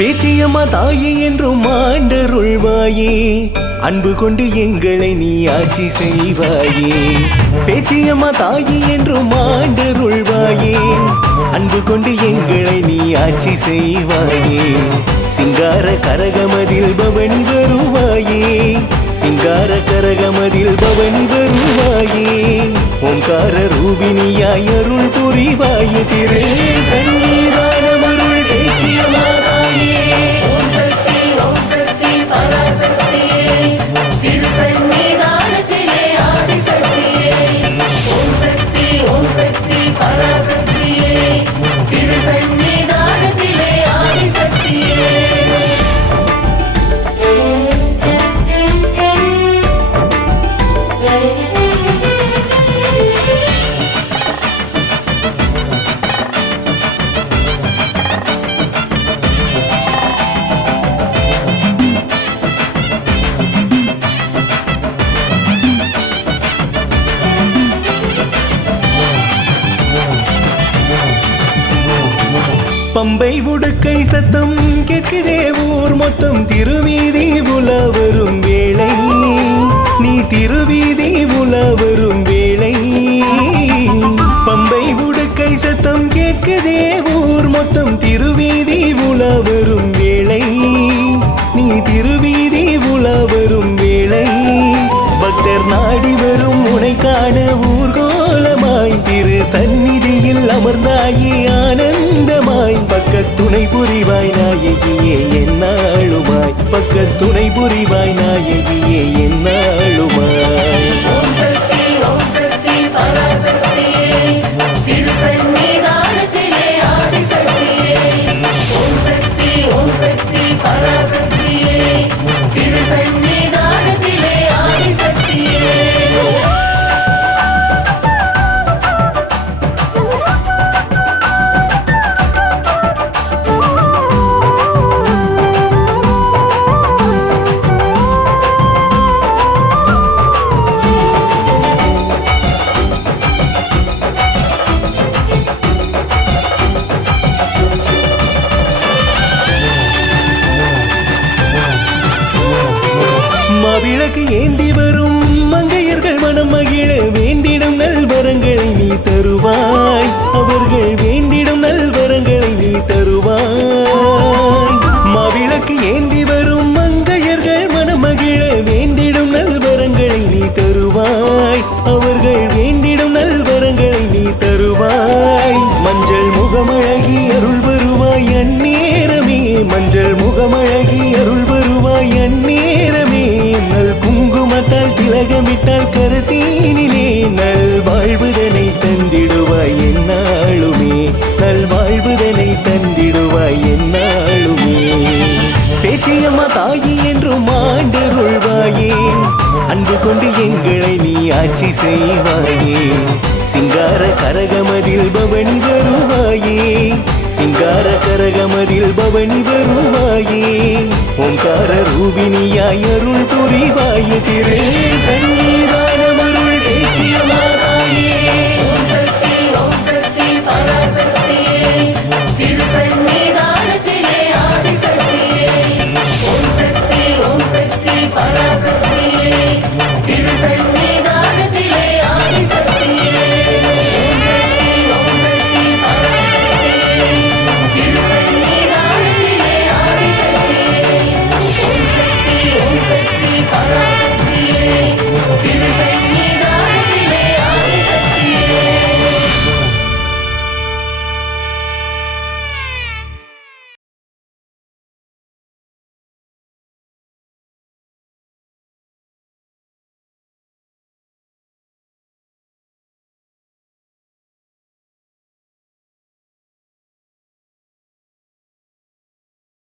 பேச்சியம்மா தாயே என்றும் ஆண்டருள்வாயே, அன்பு கொண்டு எங்களை நீ ஆட்சி செய்வாயே. பேச்சியம்மா தாயே என்றும் ஆண்டருள்வாயே, அன்பு கொண்டு எங்களை நீ ஆட்சி செய்வாயே. சிங்கார கரகமதில் பவனி வருவாயே, சிங்கார கரகமதில் பவனி வருவாயே. ஓங்கார ரூபினியாய் அருள் புரிவாயே. திரு சன்னிதானமருள் பேச்சியம்மா தாயே. ஓம் சக்தி பராசக்தியே, திரு சன்னிதானத்திலே ஆதிசக்தியே. ஓம் சக்தி பராசக்தியே, திரு சன்னிதானத்திலே ஆதிசக்தியே. பம்பை உடுக்கை சத்தம் கேட்குதே ஊர் மொத்தம், திருவீதி உலா வரும் வேளை, நீ திருவீதி உலா வரும் வேளை. பம்பை உடுக்கை சத்தம் கேட்குதே ஊர் மொத்தம், திருவீதி உலா வரும் வேளை, நீ திருவீதி உலா வரும் வேளை. பக்தர் நாடி வரும் உனை காண ஊர்கோலமாய், திரு சந்நிதியில் அமர்ந்தாயே ஆனந்தமாய். பக்கத்துணை புரிவாய் நாயகியே என்னாளுமாய், பக்கத்துணை புரிவாய் நாயகியே என்னாளுமாய். ஓம் சக்தி பராசக்தியே, திரு சன்னிதானத்திலே ஆதிசக்தியே. ஓம் சக்தி பராசக்தியே, திரு சன்னிதானத்திலே ஆதிசக்தியே. மாவிளக்கு ஏந்தி வரும் மங்கையர்கள் மனம் மகிழ வேண்டிடும் நல்வரங்களை நீ தருவாய், அவர்கள் வேண்டிடும் நல்வரங்களை நீ தருவாய். மாவிளக்கு ஏந்தி வரும் மங்கையர்கள் மனம் மகிழ வேண்டிடும் நல்வரங்களை நீ தருவாய், அவர்கள் வேண்டிடும் நல்வரங்களை நீ தருவாய். மஞ்சள் முகமழகி அருள் வருவாய் அந்நேரமே, மஞ்சள் முகமழகி அருள் வருவாய் அந்நேரமே. நல் குங்குமத்தால் திலகமிட்டால் கருத்தீனிலே, நல் வாழ்வுதனை தந்திடுவாய் என்னாளுமே, நல் வாழ்வுதனை தந்திடுவாய் என்னாளுமே. பேச்சியம்மா தாயே என்றும் ஆண்டருள்வாயே, அன்பு கொண்டு எங்களை நீ ஆட்சி செய்வாயே. சிங்கார கரகமதில் பவனி வருவாயே, சிங்கார கரகமதில் பவனி வருவாயே. ஓங்கார ரூபினியாய் அருள் புரிவாயே. திரு சன்னிதானமருள் பேச்சியம்மா தாயே.